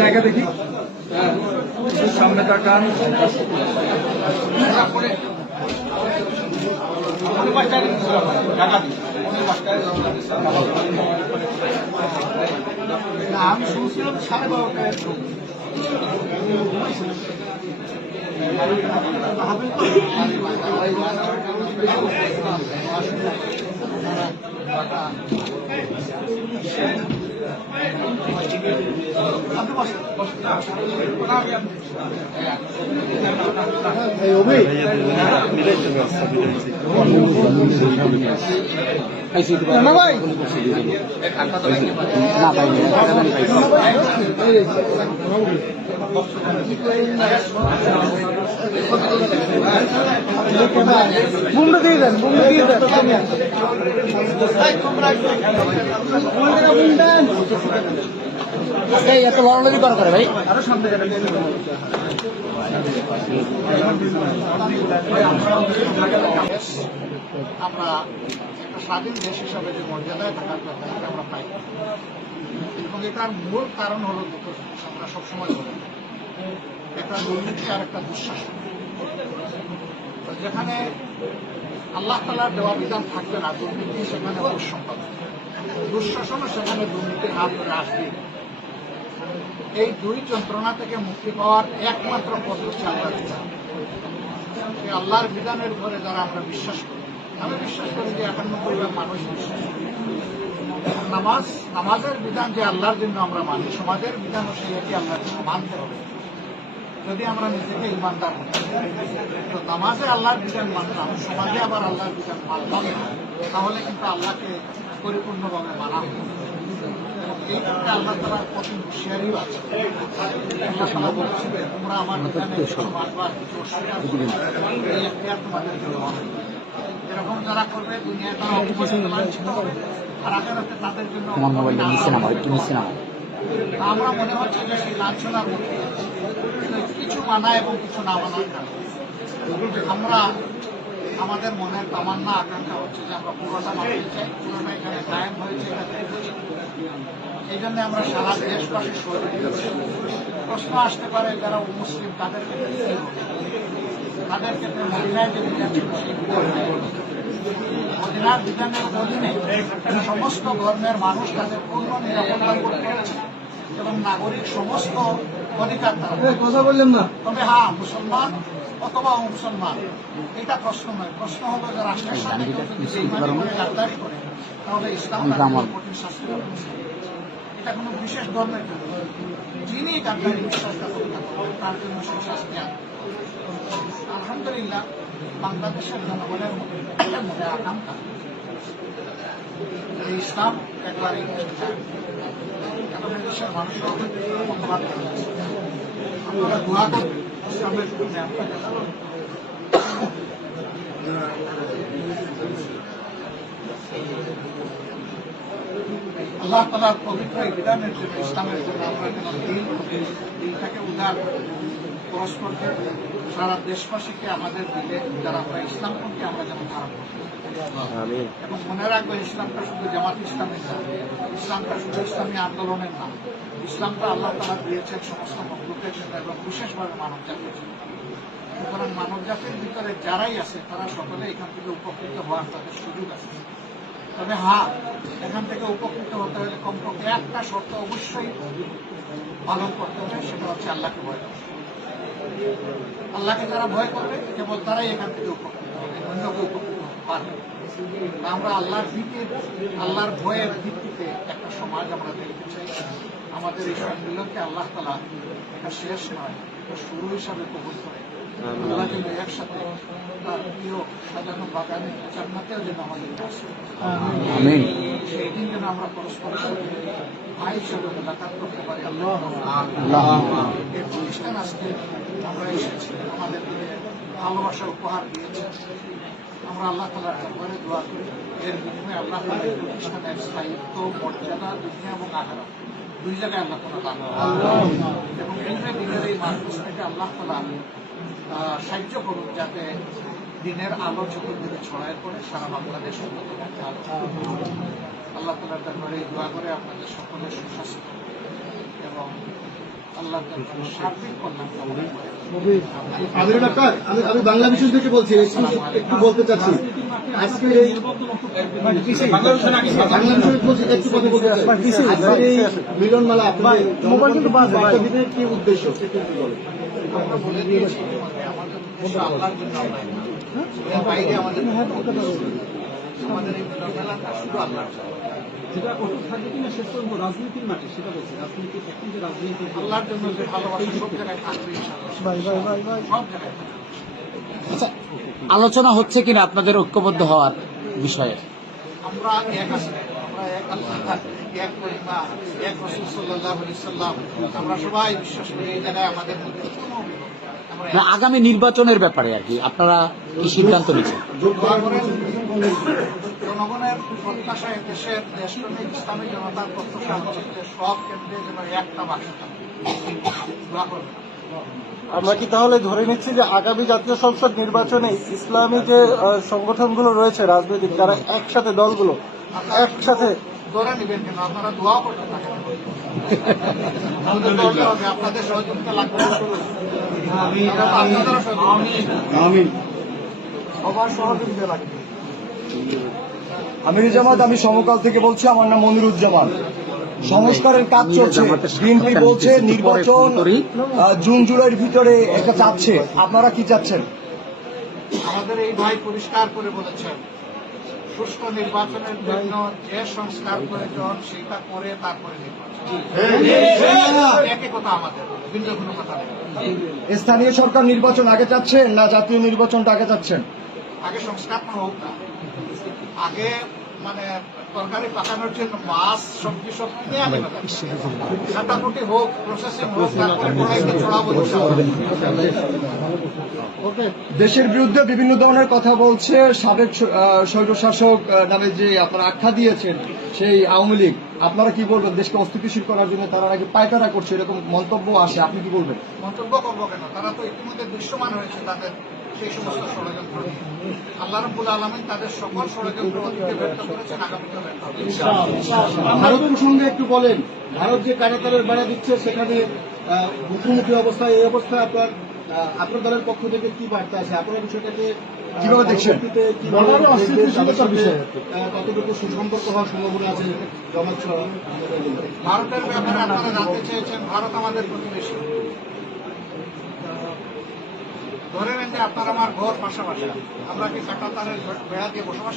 জায়গা দেখি সামনে তাকান। আমি শুনছিলাম 12:30টায় মুন্ডু দিয়ে দেন, মুন্ডু দিয়ে দেন। এত লড়ালড়ি করা করে ভাই। আরো সামনে আমরা একটা স্বাধীন দেশ হিসাবে যে মর্যাদায় থাকার কথা আমরা পাই, এবং এটার মূল কারণ হলো দুটো জিনিস আমরা সবসময় বলি, একটা দুর্নীতি আর একটা দুঃশাসন। যেখানে আল্লাহ তাআলার দেওয়া বিধান থাকবে না, দুর্নীতি সেখানে অবশ্যই পাবে, দুঃশাসনও সেখানে দুর্নীতির হাত ধরে আসবে। এই দুই যন্ত্রণা থেকে মুক্তি পাওয়ার একমাত্র পথ হচ্ছে আল্লাহর বিধান। এই আল্লাহর বিধানের উপরে যারা আমরা বিশ্বাস করি, আমি বিশ্বাস করি যে ৯১% মানুষ বিশ্বাস করি। নামাজের বিধান যে আল্লাহর জন্য আমরা মানি, সমাজের বিধানও সেই একই আল্লাহর জন্য মানতে হবে। যদি আমরা নিজেকে ইমানদার হই, তো নামাজে আল্লাহর বিধান মানলাম, সমাজে আবার আল্লাহর বিধান মানলাম, তাহলে কিন্তু আল্লাহকে পরিপূর্ণভাবে মানা হবে। এই ক্ষেত্রে আল্লাহ তাআলার প্রতি হুঁশিয়ারিও আছে। আল্লাহ তাআলা বলছিলেন, তোমরা আমার বিধানে কিছু মানবা, কিছু অস্বীকার করবে, এই এখতিয়ার তোমাদের জন্য হবে। এরকম যারা করবে, দুনিয়ায় তারা অপমানিত লাঞ্ছিত হবে, আর আখিরাতে তাদের জন্য আমরা মনে হচ্ছে যে সেই লাঞ্ছনার মধ্যে কিছু মানা এবং কিছু না মানার কারণে আমরা আমাদের মনের তামান্না আকাঙ্ক্ষা হচ্ছে যে আমরা পুরোটা মানতে চাই, পুরোটা এখানে কায়েম হয়েছে, এটা দেখেছি। এই জন্য আমরা সারা দেশবাসী সহযোগী হচ্ছি। প্রশ্ন আসতে পারে যারা মুসলিম তাদের ক্ষেত্রে কি হবে? তাদের ক্ষেত্রে মদিনায় যে বিধান ছিল সেই বিধান, মদিনার বিধানের অধীনে সমস্ত ধর্মের মানুষ তাদের পূর্ণ নিরাপত্তা বোধ করেছে এবং নাগরিক সমস্ত অধিকার তারা কথা বললেন না। তবে হ্যাঁ, মুসলমান অথবা মুসলমান এটা প্রশ্ন নয়। প্রশ্ন হলো যে রাষ্ট্রের সাথে গাদ্দারি করে, তাহলে ইসলাম কঠিন শাস্তি হবে। এটা কোনো বিশেষ ধর্মের জন্য, যিনি গাদ্দারি বিশ্বাসঘাতকতা করবেন তার জন্য সেই শাস্তি আছে। আলহামদুলিল্লাহ, বাংলাদেশের জনগণের মনে আকাঙ্ক্ষা এই ইসলাম একবার এই দেশে যায়, এবং এই দেশের মানুষের মতবাদ করেছে। আমরা দোয়া করব ইসলামের জন্য আল্লাহ তাআলার পবিত্র এই বিধানের জন্য, ইসলামের জন্য আমরা যেন দিলটাকে উদার পরস্পরকে, সারা দেশবাসীকে আমাদের দিলে যারা আমরা ইসলামকে আমরা যেন ধারণ করতে এবং মনে রাখবো, ইসলামটা শুধু জামাত ইসলামের না, ইসলামটা শুধু ইসলামী আন্দোলনের না, ইসলামটা আল্লাহ তাআলা দিয়েছেন সমস্ত মখলুকের জন্য এবং বিশেষভাবে মানব জাতির জন্য। সুতরাং মানব জাতির ভিতরে যারাই আছে তারা সকলে এখান থেকে উপকৃত হওয়ার তাদের সুযোগ আছে। তবে হ্যাঁ, এখান থেকে উপকৃত হতে হলে কমপক্ষে একটা শর্ত অবশ্যই পালন করতে হবে, সেটা হচ্ছে আল্লাহকে ভয় করা। আল্লাহকে যারা ভয় করবে কেবল তারাই এখান থেকে উপকৃত হবে, অন্যকে উপকৃত হতে পারবে। আমরা আল্লাহর আল্লাহর ভয়ের ভিত্তিতে একটা সমাজ আমরা দেখতে চাই। আমাদের এই সম্মিলনকে আল্লাহ তাআলা এটা শেষ নয়, এটা শুরু হিসাবে কবুল করে আল্লাহ যেন একসাথে তার প্রিয় সাজানো বাগানে জান্নাতেও যেন আমাদের আসে। সেই দিন যেন আমরা পরস্পরের সাথে ভাই হিসেবে মোলাকাত করতে পারি। এই প্রতিষ্ঠান আজকে আমরা এসেছি, আমাদেরকে ভালোবাসা উপহার দিয়েছে। আমরা আল্লাহ তাআলার দরবারে দোয়া করি, এর বিনিময়ে আল্লাহ তাআলা এই প্রতিষ্ঠানের স্থায়িত্ব, মর্যাদা দুনিয়া এবং আখিরাত দুই জায়গায় আল্লাহ তাআলা দান করুন এবং দিনের এই মাহফিল থেকে আল্লাহ তাআলা সাহায্য করুন যাতে দিনের আলো চতুর্দিকে ছড়ায় পড়ে সারা বাংলাদেশ উন্নত করতে হবে। আল্লাহ তাআলার দরবারে দোয়া করে আপনাদের সকলের সুস্বাস্থ্য এবং আল্লাহ তাআলার সার্বিক কল্যাণ কামনা করে আমিরুল আক্তার, আমি বাংলা বিষয় থেকে বলছি, একটু বলতে চাচ্ছি আজকে এই বাংলা বিষয়ে বলছি, একটু কথা বলতে চাচ্ছি আজকের এই মিলন মেলা আপনাদের মোবাইল কিন্তু দিনের কি উদ্দেশ্য একটু বলেন। আমরা বলে দিয়েছি আমাদের উদ্দেশ্য আল্লাহর জন্য আমরা এর বাইরে আমাদের আমাদের এই মিলন মেলাটা শুধু আল্লাহর জন্য। যেটা অটুট থাকবে কিনা শেষ পর্যন্ত রাজনীতির মাঠে সেটা বলছি, রাজনীতি এখন যে রাজনীতি আল্লাহর জন্য যে ভালোবাসা সব জায়গায় থাকবে ইনশাআল্লাহ, সব জায়গায় থাকবে। আচ্ছা, আলোচনা হচ্ছে কিনা আপনাদের ঐক্যবদ্ধ হওয়ার বিষয়ে? আমরা এক আছি, আমরা এক আল্লাহ, এক পরিমা, এক রাসূল সাল্লাল্লাহু আলাইহি সাল্লাম, আমরা সবাই বিশ্বাস করি এই জায়গায় আমাদের মধ্যে কোনো বিরোধ নেই। আমরা না, আগামী নির্বাচনের ব্যাপারে আর কি আপনারা কি সিদ্ধান্ত নিচ্ছেন? দোয়া করেন জনগণের প্রত্যাশায় দেশের দেশপ্রেমিক ইসলামী জনতার প্রত্যাশা হচ্ছে যে সব কেন্দ্রে যেন একটা বাক্স থাকে। দোয়া করবেন। আমরা কি তাহলে ধরে নিচ্ছি যে আগামী জাতীয় সংসদ নির্বাচনে ইসলামী যে সংগঠনগুলো রয়েছে রাজনৈতিক, তারা একসাথে দলগুলো একসাথে ধরে নিবেন কেন? আপনারা দোয়া করতে থাকেন। আমাদের দলটা হবে, আপনাদের সহযোগিতা লাগবে। আপনাদেরও সহযোগিতা, সবার সহযোগিতা লাগবে। আমির জামাত, আমি সমকাল থেকে বলছি, আমার নাম মনিরুজ্জামান। সংস্কারের কাজ চলছে, বিএনপি বলছে নির্বাচন জুন জুলাইয়ের ভিতরে এটা চাচ্ছে, আপনারা কি চাচ্ছেন? আমাদের এই ভাই পরিষ্কার করে বলেছেন সুষ্ঠু নির্বাচনের জন্য যে সংস্কার প্রয়োজন সেটা করে তারপরে নির্বাচন। একই কথা আমাদের, ভিন্ন কোনো কথা নেই। স্থানীয় সরকার নির্বাচন আগে চাচ্ছেন না জাতীয় নির্বাচনটা আগে চাচ্ছেন? আগে সংস্কার হোক না, আগে মানে তরকারি পাকানোর জন্য মাছ সবজি সব কিনে আনে, কাটাকুটি হোক, প্রসেসিং হোক, তারপরে কড়াইতে চড়াবো। দেশের বিরুদ্ধে বিভিন্ন ধরনের কথা বলছে সাবেক স্বৈরশাসক নামে যে আপনারা আখ্যা দিয়েছেন সেই আওয়ামী লীগ, আপনারা কি বলবেন? দেশকে অস্থিতিশীল করার জন্য তারা নাকি পায়তারা করছে, এরকম মন্তব্য আসে, আপনি কি বলবেন? মন্তব্য করবো কেন? তারা তো ইতিমধ্যে দৃশ্যমান হয়েছে তাদের সেই সমস্ত ষড়যন্ত্র নিয়ে। আল্লাহ রাব্বুল আলামিন তাদের সকল ষড়যন্ত্র অতীতে ব্যর্থ করেছেন, আগামীতে ব্যর্থ হবে। ভারত প্রসঙ্গে একটু বলেন। ভারত যে কাঁটাতারের বেড়া দিচ্ছে সেখানে মুখোমুখি অবস্থায়, এই অবস্থায় আপনার দলের পক্ষ থেকে কি বার্তা আছে? আপনারা বিষয়টাকে কিভাবে দেখছেন? কতটুকু সুসম্পর্ক হওয়ার সম্ভাবনা আছে জমাত ছাড়া? ভারতের ব্যাপারে আপনারা জানতে চেয়েছেন। ভারত আমাদের প্রতিবেশী। ধরে নেন যে আপনার আমার ঘর পাশাপাশি, আমরা কি কাঁটাতারের বেড়া দিয়ে বসবাস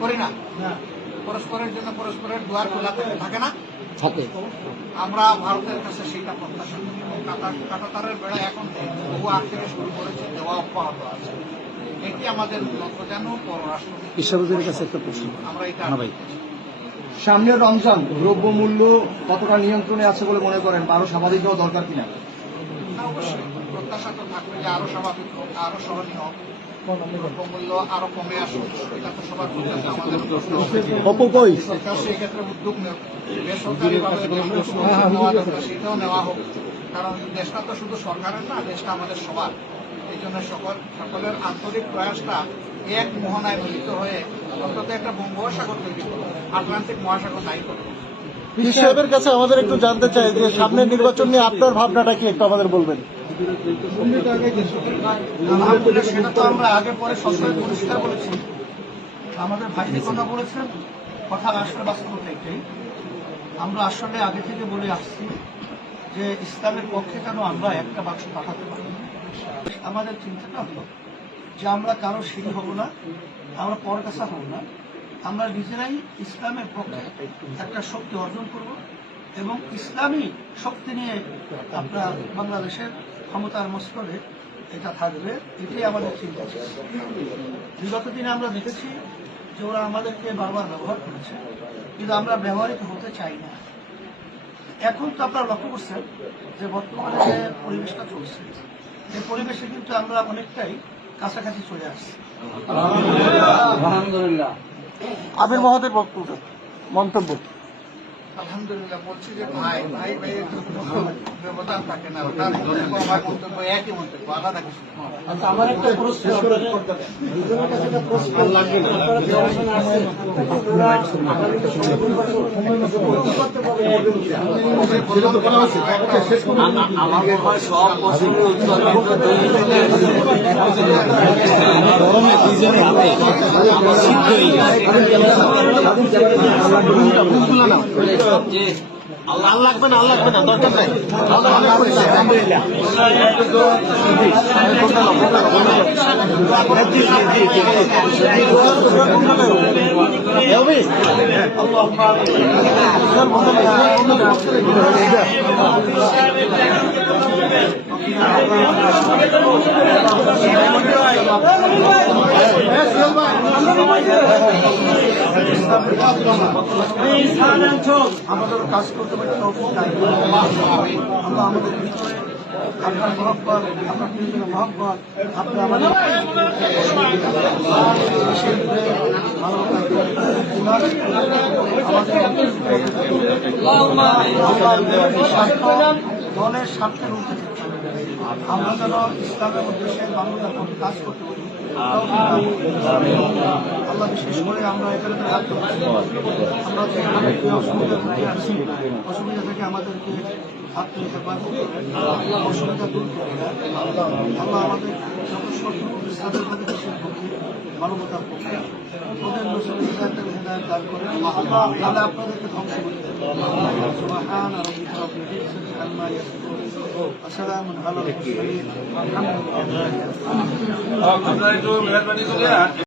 করি না? পরস্পরের জন্য পরস্পরের দুয়ার খোলা থাকে না? থাকে। আমরা ভারতের কাছে সেইটা প্রত্যাশা করি। কাঁটাতারের বেড়া এখন বহু আগ থেকে শুরু করেছে, দেওয়া অব্যাহত আছে। এটি আমাদের লক্ষ্য যেন পররাষ্ট্র কাছে একটা প্রশ্ন। আমরা এটা সামনের রমজান, দ্রব্যমূল্য কতটা নিয়ন্ত্রণে আছে বলে মনে করেন? আরো স্বাভাবিক হওয়া দরকার কিনা? অবশ্যই প্রত্যাশা তো থাকবে যে আরো স্বাভাবিক হোক, আরো সহনীয় হোক, দ্রব্যমূল্য আরো কমে আসুক। এটা তো সবার প্রত্যাশা, আমাদের এটাও সেই ক্ষেত্রে উদ্যোগ নেওয়া, বেসরকারিভাবে নেওয়া দরকার, সেটাও নেওয়া হোক। কারণ দেশটা তো শুধু সরকারের না, দেশটা আমাদের সবার। এই জন্য সকলের আন্তরিক প্রয়াসটা এক মোহনায় মিলিত হয়ে অন্তত একটা বঙ্গোপসাগর তৈরি করবো, আটলান্টিক মহাসাগর নাই করবো। পীর সাহেবের কাছে আমাদের একটু জানতে চাই যে সামনের নির্বাচন নিয়ে আপনার ভাবনাটা কি একটু আমাদের বলবেন? আলহামদুলিল্লাহ, সেটা তো আমরা আগে পরে সবসময় পরিষ্কার বলেছি। আমাদের ভাই যে কথা বলেছেন, কথা আসলে বাস্তবতা একটাই। আমরা আসলে আগে থেকে বলে আসছি যে ইসলামের পক্ষে কেন আমরা একটা বাক্স পাঠাতে পারি। আমাদের চিন্তাটা হলো যে আমরা কারো সিঁড়ি হব না, আমরা পরকাছা হব না, আমরা নিজেরাই ইসলামের পক্ষে একটা শক্তি অর্জন করব এবং ইসলামী শক্তি নিয়ে আপনার বাংলাদেশের ক্ষমতার মস্তরে এটা থাকবে। এটাই আমাদের চিন্তা ছিল। বিগত দিনে আমরা দেখেছি যে ওরা আমাদেরকে বারবার ব্যবহার করেছে, কিন্তু আমরা ব্যবহৃত হতে চাই না। এখন তো আপনারা লক্ষ্য করছেন যে বর্তমানে যে পরিবেশটা চলছে, এই পরিবেশে কিন্তু আমরা অনেকটাই কাছাকাছি চলে আসছি। আমির মহোদয় মন্তব্য। আলহামদুলিল্লাহ বলছি যে ভাই ভাই ভাইয়ের কোনো ব্যবধান থাকে না। ওটার মন্তব্য আমার মন্তব্য একই মন্তব্য, আলাদা কিছু না। আচ্ছা, আমার একটা প্রশ্ন, দুজনের কাছে একটা প্রশ্ন লাগবে না, আপনারা যে অবস্থানে আছেন, আপনারা আগামীতে সেটা তো বলা হচ্ছে শেষ করুন। আমার মনে হয় সব প্রশ্নের উত্তর কিন্তু গরমে দুইজনের হাতে সিদ্ধ হয়ে গেছে যে আল্লাহ লাগবে না, আল্লাহ লাগবে না, দরকার নাই। আমাদের কাজ করতে পারি তৌফিক দান করুন। আল্লাহ আমাদের ভিতরে আপনার মহব্বত, আপনার প্রিয়জনের মহব্বত, আপনি আমাদের দলের স্বার্থের উঠে আমরা যেন ইসলামের উদ্দেশ্যে বাংলার পক্ষে কাজ করতে পারি। আল্লাহ বিশেষ করে আমরা এখানে থাকতে পারি, আমরা যেখানে অসুবিধা থেকে আসছি, অসুবিধা থেকে আমাদেরকে হাত নিতে পারবো, অসুবিধা দূর করে আল্লাহ আমাদের যত শত্রু তাদের মধ্যে দেশের পক্ষে, মানবতার পক্ষে ওদের নসলের হেদায়ত দান করে আল্লাহ তাহলে আপনাদেরকে ধ্বংস করে দেবেন। সুবহান রাব্বিকা রাব্বিল ইজ্জাতি আম্মা ইয়াসিফুন ওয়া সালামুন আলাল মুরসালিন। আলহামদুলিল্লাহ।